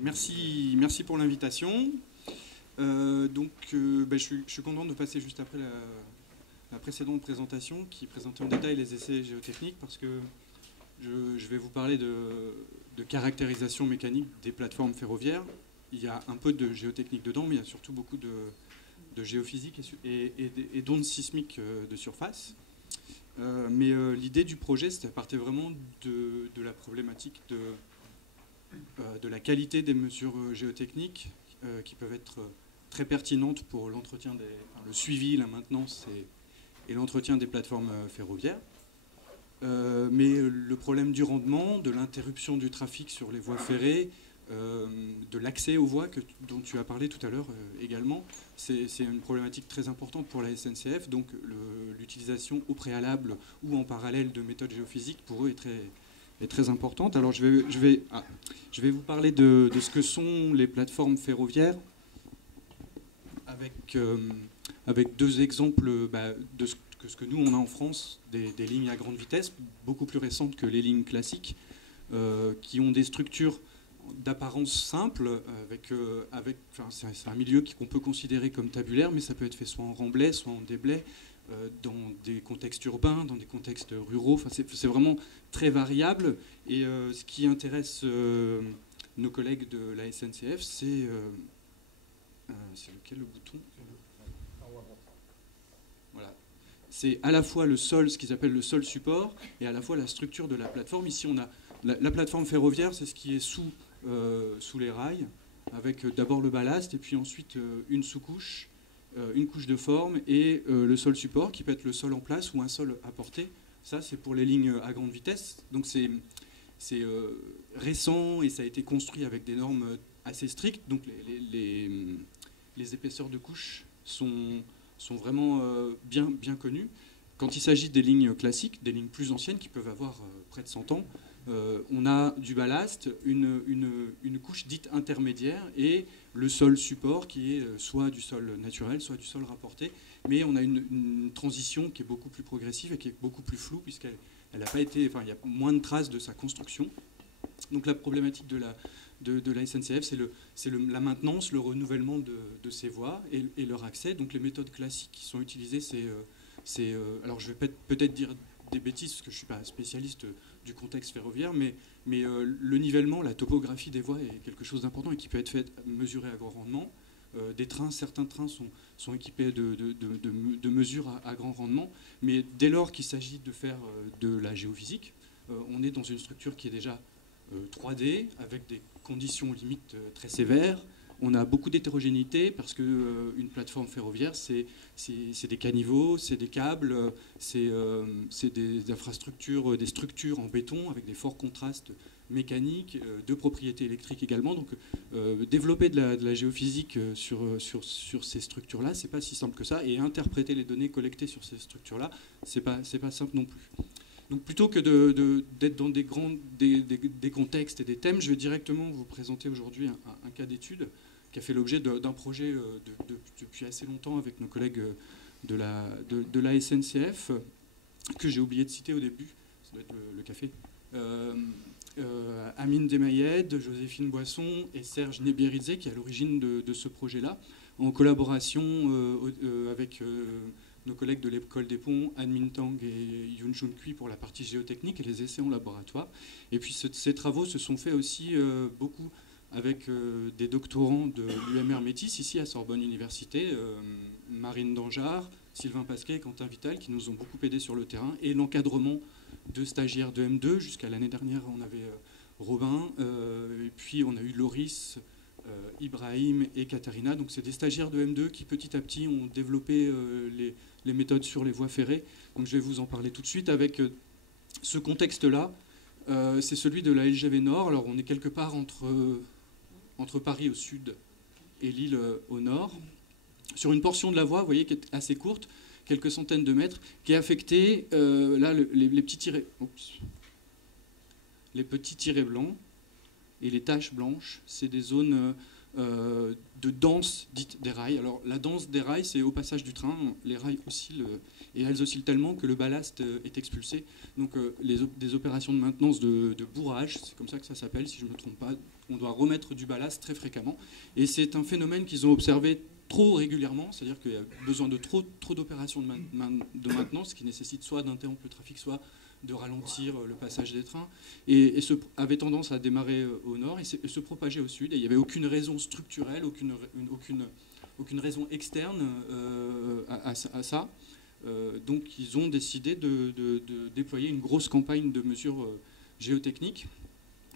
Merci pour l'invitation. Je suis content de passer juste après la précédente présentation qui présentait en détail les essais géotechniques parce que je vais vous parler de caractérisation mécanique des plateformes ferroviaires. Il y a un peu de géotechnique dedans, mais il y a surtout beaucoup de géophysique et d'ondes sismiques de surface. L'idée du projet, c'était partait vraiment de la problématique de la qualité des mesures géotechniques qui peuvent être très pertinentes pour l'entretien le suivi, la maintenance et l'entretien des plateformes ferroviaires. Mais le problème du rendement, de l'interruption du trafic sur les voies ferrées, de l'accès aux voies dont tu as parlé tout à l'heure également, c'est une problématique très importante pour la SNCF. Donc l'utilisation au préalable ou en parallèle de méthodes géophysiques pour eux est très importante. Alors je vais vous parler de ce que sont les plateformes ferroviaires avec deux exemples de ce que nous on a en France, des lignes à grande vitesse, beaucoup plus récentes que les lignes classiques, qui ont des structures d'apparence simple, c'est un milieu qu'on peut considérer comme tabulaire, mais ça peut être fait soit en remblai, soit en déblai, dans des contextes urbains, dans des contextes ruraux. Enfin, c'est vraiment très variable. Et ce qui intéresse nos collègues de la SNCF, c'est lequel le bouton ? Voilà. C'est à la fois le sol, ce qu'ils appellent le sol support, et à la fois la structure de la plateforme. Ici, on a la plateforme ferroviaire, c'est ce qui est sous les rails, avec d'abord le ballast, et puis ensuite une sous-couche, une couche de forme, et le sol support, qui peut être le sol en place ou un sol à porter. Ça, c'est pour les lignes à grande vitesse. Donc c'est récent, et ça a été construit avec des normes assez strictes. Donc les épaisseurs de couches sont vraiment bien connues. Quand il s'agit des lignes classiques, des lignes plus anciennes, qui peuvent avoir près de 100 ans, on a du ballast, une couche dite intermédiaire, et le sol support qui est soit du sol naturel, soit du sol rapporté. Mais on a une transition qui est beaucoup plus progressive et qui est beaucoup plus floue, puisqu'elle n'a pas été, enfin, il y a moins de traces de sa construction. Donc la problématique de la SNCF, c'est la maintenance, le renouvellement de ces voies et leur accès. Donc les méthodes classiques qui sont utilisées, alors je vais peut-être dire des bêtises parce que je ne suis pas spécialiste du contexte ferroviaire, mais le nivellement, la topographie des voies est quelque chose d'important et qui peut être mesuré à grand rendement. Certains trains sont équipés de mesures à grand rendement, mais dès lors qu'il s'agit de faire de la géophysique, on est dans une structure qui est déjà 3D, avec des conditions limites très sévères. On a beaucoup d'hétérogénéité parce qu'une plateforme ferroviaire, c'est des caniveaux, c'est des câbles, c'est des infrastructures, des structures en béton avec des forts contrastes mécaniques, de propriétés électriques également. Donc développer de la géophysique sur ces structures-là, c'est pas si simple que ça. Et interpréter les données collectées sur ces structures-là, c'est pas simple non plus. Donc plutôt que d'être dans des contextes et des thèmes, je vais directement vous présenter aujourd'hui un cas d'étude qui a fait l'objet d'un projet depuis assez longtemps avec nos collègues de la SNCF, que j'ai oublié de citer au début, ça doit être le café. Amine Demayed, Joséphine Boisson et Serge Nebieridze, qui est à l'origine de ce projet-là, en collaboration avec nos collègues de l'école des ponts, Anh Minh Tang et Yoon Jun Kui pour la partie géotechnique et les essais en laboratoire. Et puis ces travaux se sont faits aussi beaucoup avec des doctorants de l'UMR Métis, ici à Sorbonne Université, Marine Dangeard, Sylvain Pasquet et Quentin Vital, qui nous ont beaucoup aidés sur le terrain, et l'encadrement de stagiaires de M2. Jusqu'à l'année dernière, on avait Robin, et puis on a eu Loris, Ibrahim et Katharina. Donc c'est des stagiaires de M2 qui petit à petit ont développé les méthodes sur les voies ferrées. Donc je vais vous en parler tout de suite avec ce contexte-là. C'est celui de la LGV Nord. Alors on est quelque part entre Paris au sud et Lille au nord, sur une portion de la voie, vous voyez, qui est assez courte, quelques centaines de mètres, qui est affectée, là, les petits tirets blancs et les taches blanches, c'est des zones de danse dite des rails. Alors la danse des rails, c'est au passage du train, les rails oscillent, et elles oscillent tellement que le ballast est expulsé. Donc des opérations de maintenance de bourrage, c'est comme ça que ça s'appelle, si je ne me trompe pas, On doit remettre du ballast très fréquemment. Et c'est un phénomène qu'ils ont observé trop régulièrement, c'est-à-dire qu'il y a besoin de trop d'opérations de maintenance, ce qui nécessite soit d'interrompre le trafic, soit de ralentir le passage des trains, et avait tendance à démarrer au nord et se propager au sud. Et il n'y avait aucune raison structurelle, aucune raison externe à ça. Donc ils ont décidé de déployer une grosse campagne de mesures géotechniques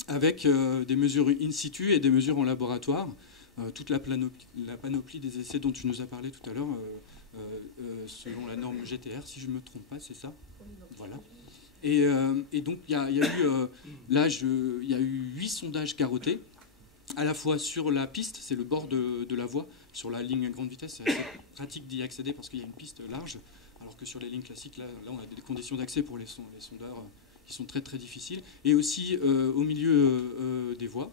avec des mesures in situ et des mesures en laboratoire. Toute la panoplie des essais dont tu nous as parlé tout à l'heure, selon la norme GTR, si je ne me trompe pas, c'est ça. Voilà. Et donc il y a eu 8 sondages carottés, à la fois sur la piste, c'est le bord de la voie, sur la ligne à grande vitesse, c'est assez pratique d'y accéder parce qu'il y a une piste large, alors que sur les lignes classiques, là on a des conditions d'accès pour les sondeurs qui sont très très difficiles, et aussi au milieu des voies.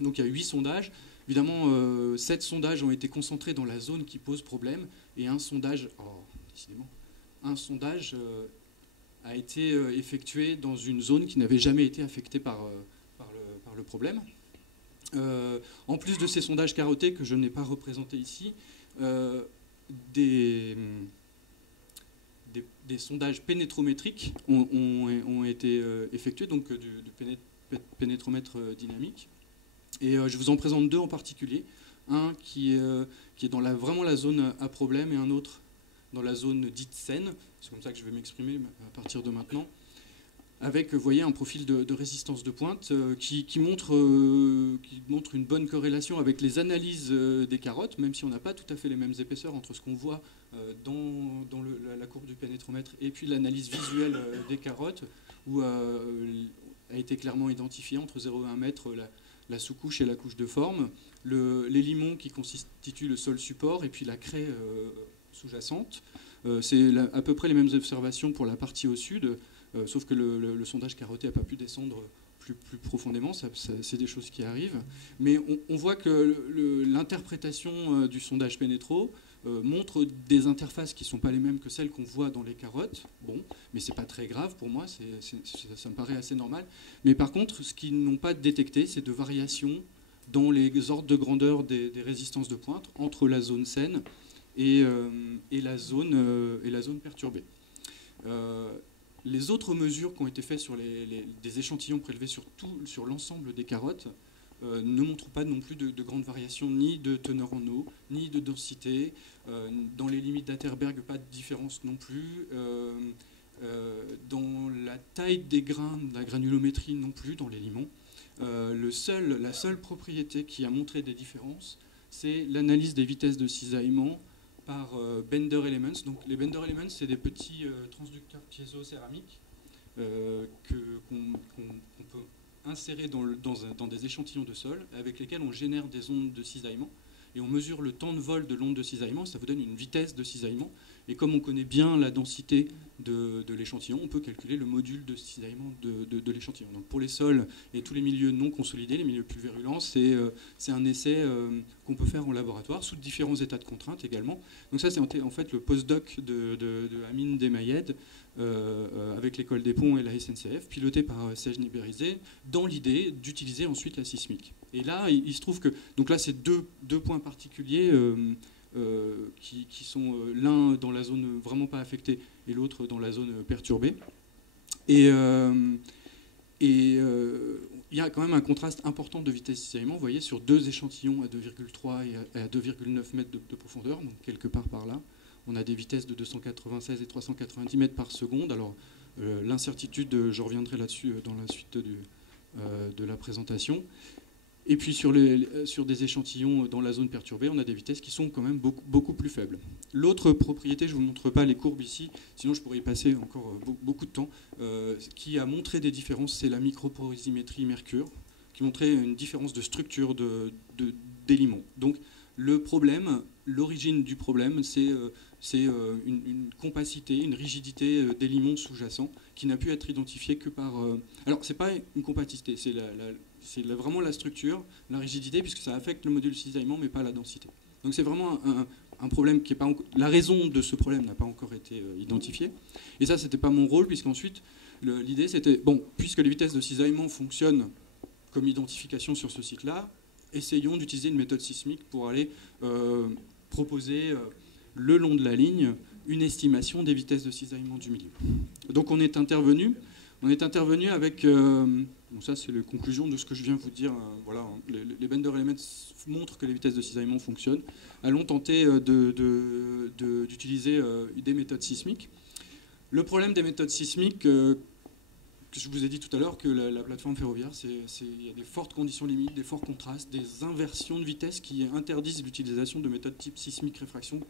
Donc il y a 8 sondages. Évidemment, 7 sondages ont été concentrés dans la zone qui pose problème, et un sondage a été effectué dans une zone qui n'avait jamais été affectée par le problème. En plus de ces sondages carottés que je n'ai pas représentés ici, des sondages pénétrométriques ont été effectués, donc du pénétromètre dynamique. Et je vous en présente 2 en particulier. Un qui est dans vraiment la zone à problème, et un autre dans la zone dite saine. C'est comme ça que je vais m'exprimer à partir de maintenant. Avec, vous voyez, un profil de résistance de pointe qui montre une bonne corrélation avec les analyses des carottes, même si on n'a pas tout à fait les mêmes épaisseurs entre ce qu'on voit dans la courbe du pénétromètre et puis l'analyse visuelle des carottes, où a été clairement identifié entre 0 et 1 mètre la sous-couche et la couche de forme, les limons qui constituent le sol support, et puis la craie sous-jacente. C'est à peu près les mêmes observations pour la partie au sud, sauf que le sondage carotté n'a pas pu descendre plus profondément, c'est des choses qui arrivent. Mais on voit que l'interprétation du sondage pénétro montre des interfaces qui ne sont pas les mêmes que celles qu'on voit dans les carottes. Bon, mais ce n'est pas très grave pour moi, ça me paraît assez normal. Mais par contre, ce qu'ils n'ont pas détecté, c'est de variations dans les ordres de grandeur des résistances de pointe entre la zone saine et la zone perturbée. Les autres mesures qui ont été faites sur des échantillons prélevés sur l'ensemble des carottes ne montrent pas non plus de grandes variations, ni de teneur en eau, ni de densité. Dans les limites d'Atterberg, pas de différence non plus. Dans la taille des grains, la granulométrie non plus dans les limons. La seule propriété qui a montré des différences, c'est l'analyse des vitesses de cisaillement par Bender Elements. Donc les Bender Elements, c'est des petits transducteurs piézo-céramiques qu'on peut insérer dans des échantillons de sol, avec lesquels on génère des ondes de cisaillement. Et on mesure le temps de vol de l'onde de cisaillement, ça vous donne une vitesse de cisaillement. Et comme on connaît bien la densité de l'échantillon, on peut calculer le module de cisaillement de l'échantillon. Donc pour les sols et tous les milieux non consolidés, les milieux plus virulents, c'est un essai qu'on peut faire en laboratoire, sous différents états de contrainte également. Donc ça, c'est en fait le postdoc de Amine Demayed, avec l'école des ponts et la SNCF, piloté par Serge Niberizé, dans l'idée d'utiliser ensuite la sismique. Et là, il se trouve que... Donc là, c'est deux points particuliers qui sont l'un dans la zone vraiment pas affectée et l'autre dans la zone perturbée. Et il y a quand même un contraste important de vitesse de cisaillement. Vous voyez, sur 2 échantillons à 2,3 et à 2,9 mètres de profondeur, donc quelque part par là, on a des vitesses de 296 et 390 mètres par seconde. Alors, l'incertitude, je reviendrai là-dessus dans la suite de la présentation. Et puis sur des échantillons dans la zone perturbée, on a des vitesses qui sont quand même beaucoup plus faibles. L'autre propriété, je ne vous montre pas les courbes ici, sinon je pourrais y passer encore beaucoup de temps, qui a montré des différences, c'est la microporosimétrie mercure, qui montrait une différence de structure des limons. Donc l'origine du problème, c'est une compacité, une rigidité des limons sous-jacents qui n'a pu être identifiée que par... Alors, ce n'est pas une compacité, c'est vraiment la structure, la rigidité, puisque ça affecte le module de cisaillement, mais pas la densité. Donc c'est vraiment un problème qui n'est pas... La raison de ce problème n'a pas encore été identifiée. Et ça, ce n'était pas mon rôle, puisqu'ensuite, l'idée, c'était... Bon, puisque les vitesses de cisaillement fonctionnent comme identification sur ce site-là, essayons d'utiliser une méthode sismique pour aller proposer le long de la ligne une estimation des vitesses de cisaillement du milieu. Donc on est intervenu avec, bon ça c'est les conclusions de ce que je viens de vous dire, voilà, les Bender Elements montrent que les vitesses de cisaillement fonctionnent. Allons tenter d'utiliser des méthodes sismiques. Le problème des méthodes sismiques, que je vous ai dit tout à l'heure, que la plateforme ferroviaire, il y a des fortes conditions limites, des forts contrastes, des inversions de vitesse qui interdisent l'utilisation de méthodes type sismique réfraction,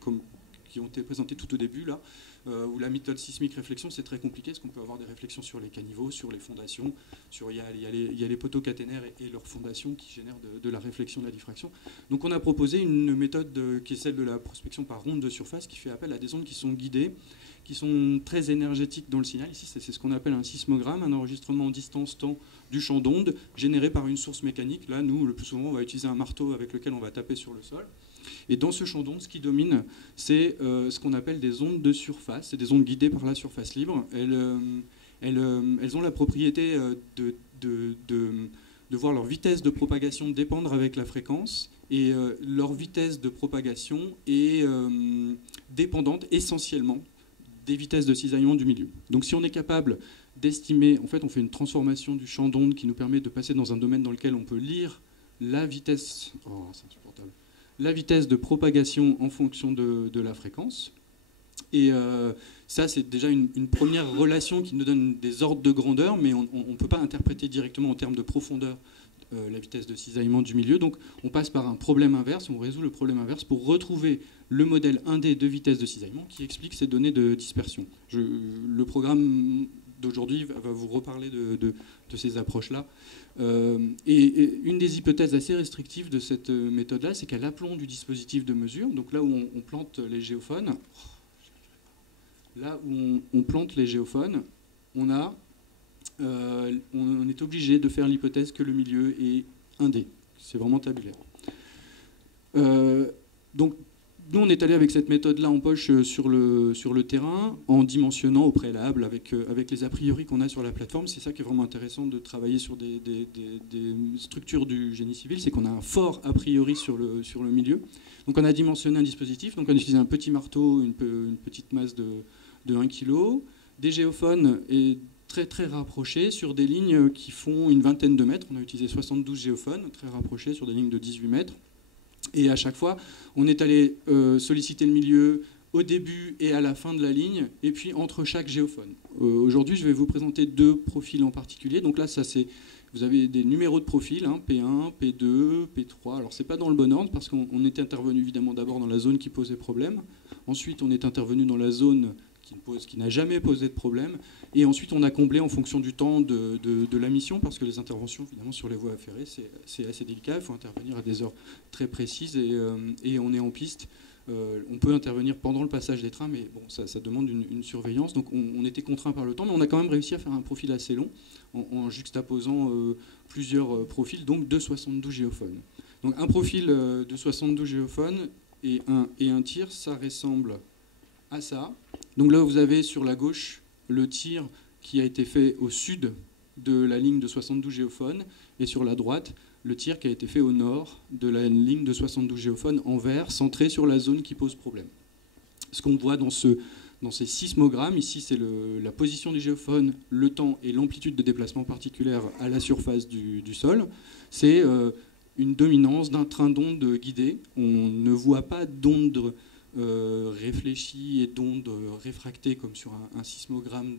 qui ont été présentées tout au début, là, où la méthode sismique réflexion, c'est très compliqué, parce qu'on peut avoir des réflexions sur les caniveaux, sur les fondations, il y a les poteaux caténaires et leurs fondations qui génèrent de la réflexion, de la diffraction. Donc on a proposé une méthode qui est celle de la prospection par ronde de surface, qui fait appel à des ondes qui sont guidées, qui sont très énergétiques dans le signal. Ici, c'est ce qu'on appelle un sismogramme, un enregistrement en distance-temps du champ d'onde, généré par une source mécanique. Là, nous, le plus souvent, on va utiliser un marteau avec lequel on va taper sur le sol. Et dans ce champ d'onde, ce qui domine, c'est ce qu'on appelle des ondes de surface. C'est des ondes guidées par la surface libre. Elles ont la propriété de voir leur vitesse de propagation dépendre avec la fréquence. Et leur vitesse de propagation est dépendante essentiellement des vitesses de cisaillement du milieu. Donc si on est capable d'estimer, en fait on fait une transformation du champ d'onde qui nous permet de passer dans un domaine dans lequel on peut lire la vitesse, c'est insupportable, la vitesse de propagation en fonction de la fréquence. Et ça c'est déjà une première relation qui nous donne des ordres de grandeur, mais on ne peut pas interpréter directement en termes de profondeur la vitesse de cisaillement du milieu. Donc on passe par un problème inverse, on résout le problème inverse pour retrouver le modèle 1D de vitesse de cisaillement qui explique ces données de dispersion. Le programme d'aujourd'hui va vous reparler de ces approches-là. Et une des hypothèses assez restrictives de cette méthode-là, c'est qu'à l'aplomb du dispositif de mesure, donc là où on plante les géophones, on est obligé de faire l'hypothèse que le milieu est 1D. C'est vraiment tabulaire. Donc, nous, on est allé avec cette méthode-là en poche sur le terrain, en dimensionnant au préalable avec les a priori qu'on a sur la plateforme. C'est ça qui est vraiment intéressant de travailler sur des structures du génie civil, c'est qu'on a un fort a priori sur le milieu. Donc, on a dimensionné un dispositif. Donc, on a utilisé un petit marteau, une petite masse de 1 kg, des géophones et très très rapprochés sur des lignes qui font une vingtaine de mètres. On a utilisé 72 géophones très rapprochés sur des lignes de 18 mètres. Et à chaque fois, on est allé solliciter le milieu au début et à la fin de la ligne, et puis entre chaque géophone. Aujourd'hui, je vais vous présenter deux profils en particulier. Donc là, vous avez des numéros de profil, hein, P1, P2, P3. Alors, ce n'est pas dans le bon ordre, parce qu'on était intervenu évidemment d'abord dans la zone qui posait problème. Ensuite, on est intervenu dans la zone qui n'a jamais posé de problème. Et ensuite, on a comblé en fonction du temps de la mission, parce que les interventions, évidemment, sur les voies ferrées, c'est assez délicat. Il faut intervenir à des heures très précises, et on est en piste. On peut intervenir pendant le passage des trains, mais bon, ça demande une surveillance. Donc, on était contraint par le temps, mais on a quand même réussi à faire un profil assez long, en juxtaposant plusieurs profils, donc de 72 géophones. Donc, un profil de 72 géophones et un tir, ça ressemble à ça. Donc là, vous avez sur la gauche le tir qui a été fait au sud de la ligne de 72 géophones, et sur la droite, le tir qui a été fait au nord de la ligne de 72 géophones en vert, centré sur la zone qui pose problème. Ce qu'on voit dans ces sismogrammes, ici c'est la position du géophone, le temps et l'amplitude de déplacement particulière à la surface du sol, c'est une dominance d'un train d'onde guidé. On ne voit pas d'onde réfléchie et d'ondes réfractées comme sur un sismogramme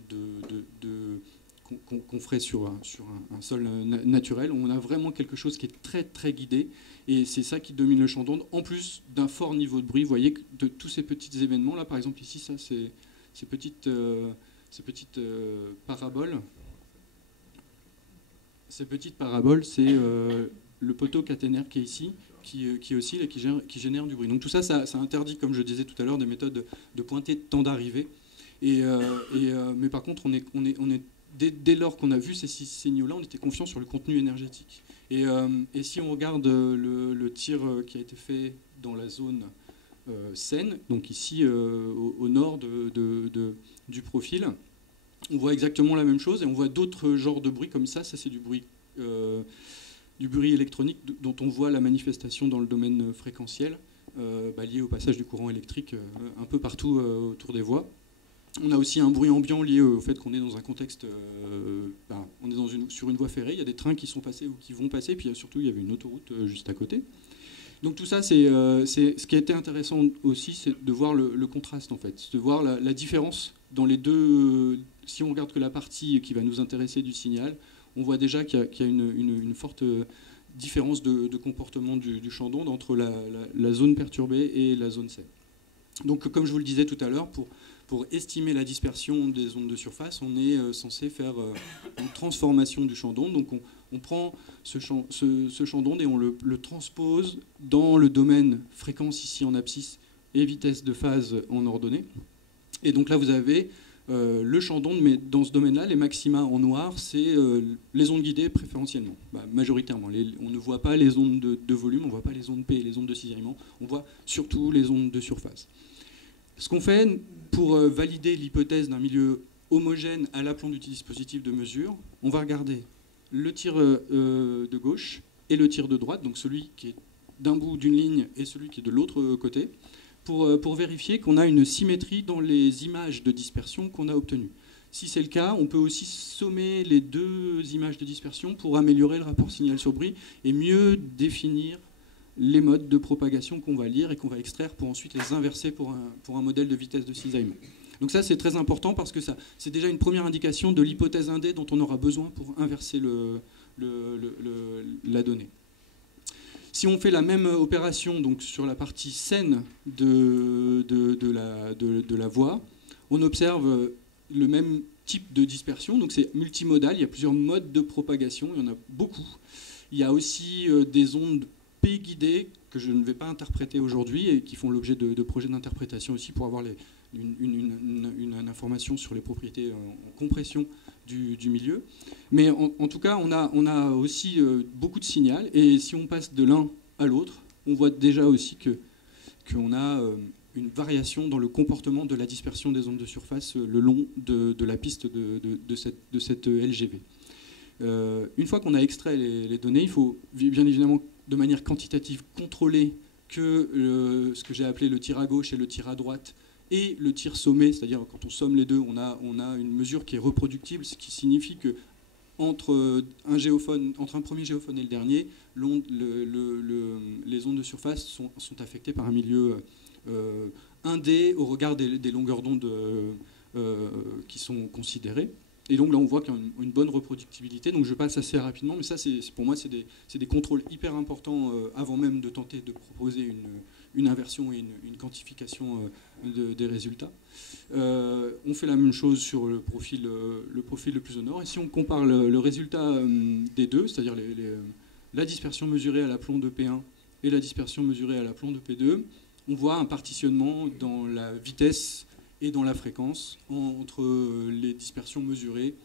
qu'on ferait sur un sol naturel. On a vraiment quelque chose qui est très très guidé, et c'est ça qui domine le champ d'onde, en plus d'un fort niveau de bruit. Vous voyez que de tous ces petits événements là, par exemple ici, ça c'est ces petites paraboles. Ces petites paraboles, c'est le poteau caténaire qui est ici, qui oscille et qui génère du bruit. Donc tout ça, ça interdit, comme je disais tout à l'heure, des méthodes de pointer de temps d'arrivée. Mais par contre, dès lors qu'on a vu ces signaux-là, on était confiant sur le contenu énergétique. Et si on regarde le tir qui a été fait dans la zone Seine, donc ici au nord du profil, on voit exactement la même chose, et on voit d'autres genres de bruits comme ça. Ça, c'est du bruit du bruit électronique dont on voit la manifestation dans le domaine fréquentiel, lié au passage du courant électrique un peu partout autour des voies. On a aussi un bruit ambiant lié au fait qu'on est dans un contexte, on est sur une voie ferrée, il y a des trains qui sont passés ou qui vont passer, puis surtout il y avait une autoroute juste à côté. Donc tout ça, c'est ce qui a été intéressant aussi, c'est de voir le contraste en fait, de voir la différence dans les deux. Si on regarde que la partie qui va nous intéresser du signal, on voit déjà qu'il y a une forte différence de comportement du champ d'onde entre la zone perturbée et la zone saine. Donc comme je vous le disais tout à l'heure, pour estimer la dispersion des ondes de surface, on est censé faire une transformation du champ d'onde. Donc on prend ce champ d'onde et on le transpose dans le domaine fréquence ici en abscisse et vitesse de phase en ordonnée. Et donc là vous avez le champ d'onde, mais dans ce domaine-là, les maxima en noir, c'est les ondes guidées préférentiellement, majoritairement. On ne voit pas les ondes de volume, on ne voit pas les ondes P et les ondes de cisaillement, on voit surtout les ondes de surface. Ce qu'on fait pour valider l'hypothèse d'un milieu homogène à l'aplomb du dispositif de mesure, on va regarder le tir de gauche et le tir de droite, donc celui qui est d'un bout d'une ligne et celui qui est de l'autre côté, pour vérifier qu'on a une symétrie dans les images de dispersion qu'on a obtenues. Si c'est le cas, on peut aussi sommer les deux images de dispersion pour améliorer le rapport signal sur bruit et mieux définir les modes de propagation qu'on va lire et qu'on va extraire pour ensuite les inverser pour un modèle de vitesse de cisaillement. Donc ça, c'est très important parce que c'est déjà une première indication de l'hypothèse 1D dont on aura besoin pour inverser la donnée. Si on fait la même opération donc, sur la partie saine de la voie, on observe le même type de dispersion, donc c'est multimodal, il y a plusieurs modes de propagation, il y en a beaucoup. Il y a aussi des ondes P guidées que je ne vais pas interpréter aujourd'hui et qui font l'objet de projets d'interprétation aussi pour avoir une information sur les propriétés en compression du milieu. Mais en tout cas, on a aussi beaucoup de signal et si on passe de l'un à l'autre, on voit déjà aussi qu'on a une variation dans le comportement de la dispersion des ondes de surface le long de la piste de cette LGV. Une fois qu'on a extrait les données, il faut bien évidemment de manière quantitative contrôler que ce que j'ai appelé le tir à gauche et le tir à droite et le tir sommé, c'est-à-dire quand on somme les deux, on a une mesure qui est reproductible, ce qui signifie que entre un premier géophone et le dernier, les ondes de surface sont affectées par un milieu 1D au regard des longueurs d'onde qui sont considérées. Et donc là, on voit qu'il y a une bonne reproductibilité. Donc je passe assez rapidement, mais ça, pour moi, c'est des contrôles hyper importants avant même de tenter de proposer une inversion et une quantification des résultats. On fait la même chose sur le profil le plus au nord. Et si on compare le résultat des deux, c'est-à-dire la dispersion mesurée à l'aplomb de P1 et la dispersion mesurée à l'aplomb de P2, on voit un partitionnement dans la vitesse et dans la fréquence entre les dispersions mesurées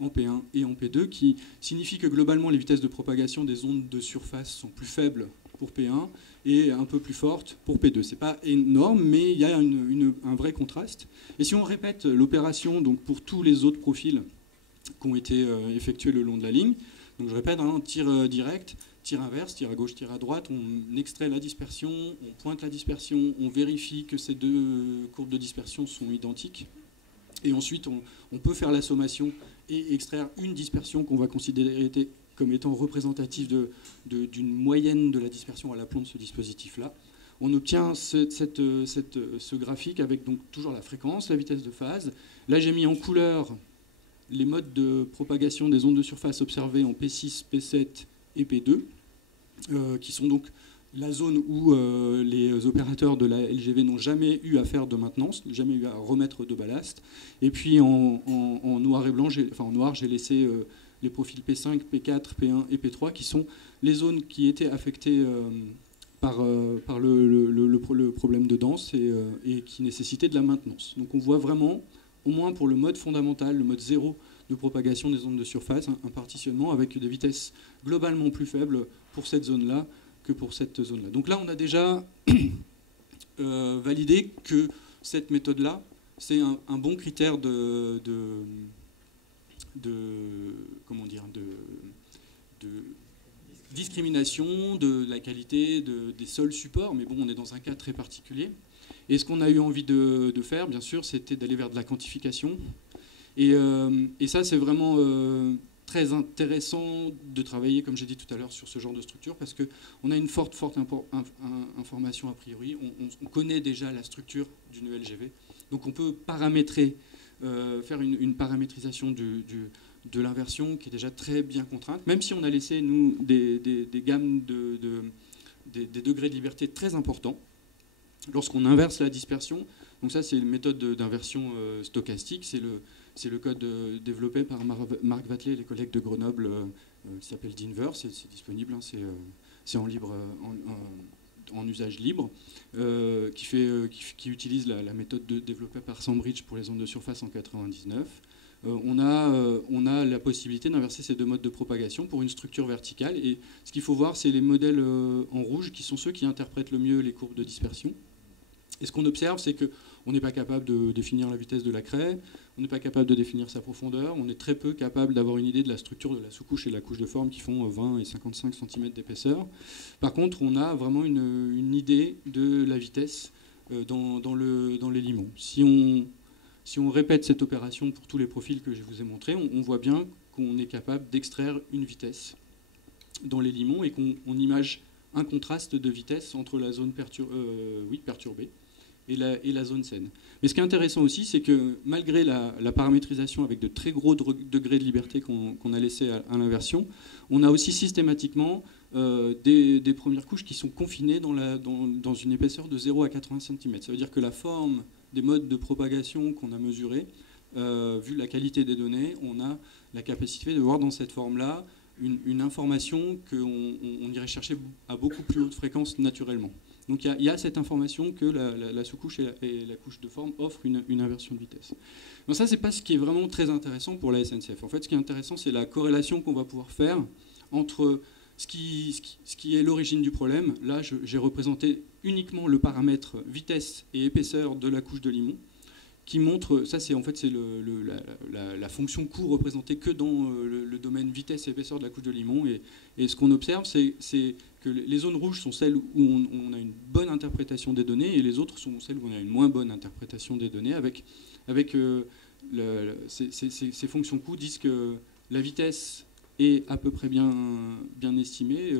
en P1 et en P2, qui signifie que globalement les vitesses de propagation des ondes de surface sont plus faibles pour P1 et un peu plus fortes pour P2. C'est pas énorme, mais il y a un vrai contraste. Et si on répète l'opération donc pour tous les autres profils qui ont été effectués le long de la ligne, donc je répète, tir direct, tir inverse, tir à gauche, tir à droite, on extrait la dispersion, on pointe la dispersion, on vérifie que ces deux courbes de dispersion sont identiques. Et ensuite, on peut faire la sommation et extraire une dispersion qu'on va considérer comme étant représentative d'une moyenne de la dispersion à l'aplomb de ce dispositif-là. On obtient ce graphique avec donc toujours la fréquence, la vitesse de phase. Là, j'ai mis en couleur les modes de propagation des ondes de surface observées en P6, P7 et P2, qui sont donc la zone où les opérateurs de la LGV n'ont jamais eu à faire de maintenance, jamais eu à remettre de ballast. Et puis en noir et blanc, en noir, j'ai laissé les profils P5, P4, P1 et P3, qui sont les zones qui étaient affectées par le problème de danse et qui nécessitaient de la maintenance. Donc on voit vraiment, au moins pour le mode fondamental, le mode 0 de propagation des ondes de surface, un partitionnement avec des vitesses globalement plus faibles pour cette zone-là que pour cette zone-là. Donc là, on a déjà validé que cette méthode-là, c'est un bon critère discrimination de la qualité des sols supports, mais bon, on est dans un cas très particulier. Et ce qu'on a eu envie de faire, bien sûr, c'était d'aller vers de la quantification. Et ça, c'est vraiment très intéressant de travailler, comme j'ai dit tout à l'heure, sur ce genre de structure, parce qu'on a une forte information a priori. On connaît déjà la structure d'une ELGV. Donc on peut paramétrer, faire une paramétrisation de l'inversion qui est déjà très bien contrainte, même si on a laissé, nous, des gammes des degrés de liberté très importants lorsqu'on inverse la dispersion. Donc ça, c'est une méthode d'inversion stochastique. C'est le code développé par Marc Vattelet et les collègues de Grenoble, qui s'appelle d'Inverse. C'est disponible, hein, c'est en libre, en usage libre, qui utilise la méthode développée par Sandbridge pour les ondes de surface en 99. On a la possibilité d'inverser ces deux modes de propagation pour une structure verticale. Et ce qu'il faut voir, c'est les modèles en rouge qui sont ceux qui interprètent le mieux les courbes de dispersion. Et ce qu'on observe, c'est qu'on n'est pas capable de définir la vitesse de la craie, on n'est pas capable de définir sa profondeur, on est très peu capable d'avoir une idée de la structure de la sous-couche et de la couche de forme qui font 20 et 55 cm d'épaisseur. Par contre, on a vraiment une idée de la vitesse dans les limons. Si on répète cette opération pour tous les profils que je vous ai montrés, on voit bien qu'on est capable d'extraire une vitesse dans les limons et qu'on image un contraste de vitesse entre la zone perturbée et la zone saine. Mais ce qui est intéressant aussi, c'est que malgré la paramétrisation avec de très gros degrés de liberté qu'on a laissé à l'inversion, on a aussi systématiquement des premières couches qui sont confinées dans une épaisseur de 0 à 80 cm. Ça veut dire que la forme des modes de propagation qu'on a mesurés, vu la qualité des données, on a la capacité de voir dans cette forme-là une information qu'on irait chercher à beaucoup plus haute fréquence naturellement. Donc il y a cette information que la sous-couche et la couche de forme offrent une inversion de vitesse. Donc ça, c'est pas ce qui est vraiment très intéressant pour la SNCF. En fait, ce qui est intéressant, c'est la corrélation qu'on va pouvoir faire entre ce qui est l'origine du problème. Là, j'ai représenté uniquement le paramètre vitesse et épaisseur de la couche de limon, qui montre, ça c'est en fait la fonction coût représentée que dans le domaine vitesse et épaisseur de la couche de limon. Et ce qu'on observe, c'est que les zones rouges sont celles où on a une bonne interprétation des données, et les autres sont celles où on a une moins bonne interprétation des données. Ces fonctions coût disent que la vitesse est à peu près bien estimée.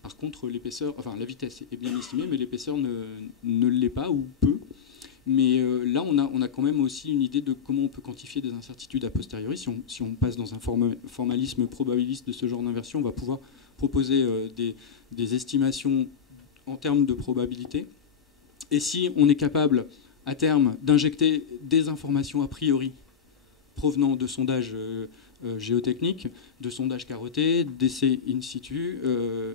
Par contre, l'épaisseur, enfin la vitesse est bien estimée, mais l'épaisseur ne l'est pas ou peu. Mais là, on a quand même aussi une idée de comment on peut quantifier des incertitudes a posteriori. Si on passe dans un formalisme probabiliste de ce genre d'inversion, on va pouvoir proposer des estimations en termes de probabilité. Et si on est capable, à terme, d'injecter des informations a priori provenant de sondages géotechniques, de sondages carottés, d'essais in situ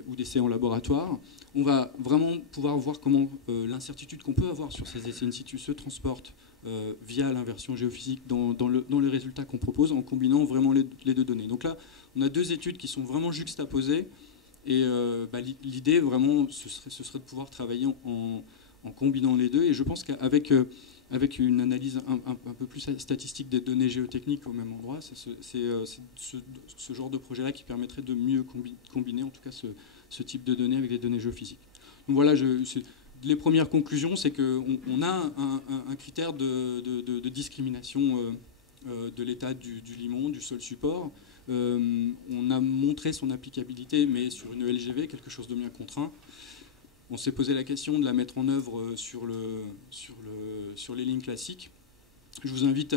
ou d'essais en laboratoire, on va vraiment pouvoir voir comment l'incertitude qu'on peut avoir sur ces essais in situ se transporte via l'inversion géophysique dans les résultats qu'on propose en combinant vraiment les deux données. Donc là, on a deux études qui sont vraiment juxtaposées, et l'idée vraiment, ce serait de pouvoir travailler en combinant les deux. Et je pense qu'avec une analyse un peu plus statistique des données géotechniques au même endroit, c'est ce genre de projet-là qui permettrait de mieux combiner en tout cas ce type de données avec des données géophysiques. Donc voilà, les premières conclusions, c'est qu'on a un critère de discrimination de l'état du limon, du sol support. On a montré son applicabilité, mais sur une ELGV, quelque chose de bien contraint. On s'est posé la question de la mettre en œuvre sur les lignes classiques. Je vous invite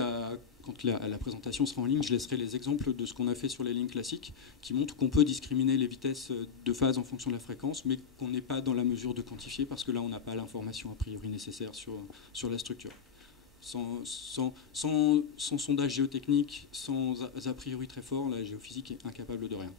quand la présentation sera en ligne, je laisserai les exemples de ce qu'on a fait sur les lignes classiques, qui montrent qu'on peut discriminer les vitesses de phase en fonction de la fréquence, mais qu'on n'est pas dans la mesure de quantifier, parce que là, on n'a pas l'information a priori nécessaire sur la structure. Sans sondage géotechnique, sans a priori très fort, la géophysique est incapable de rien.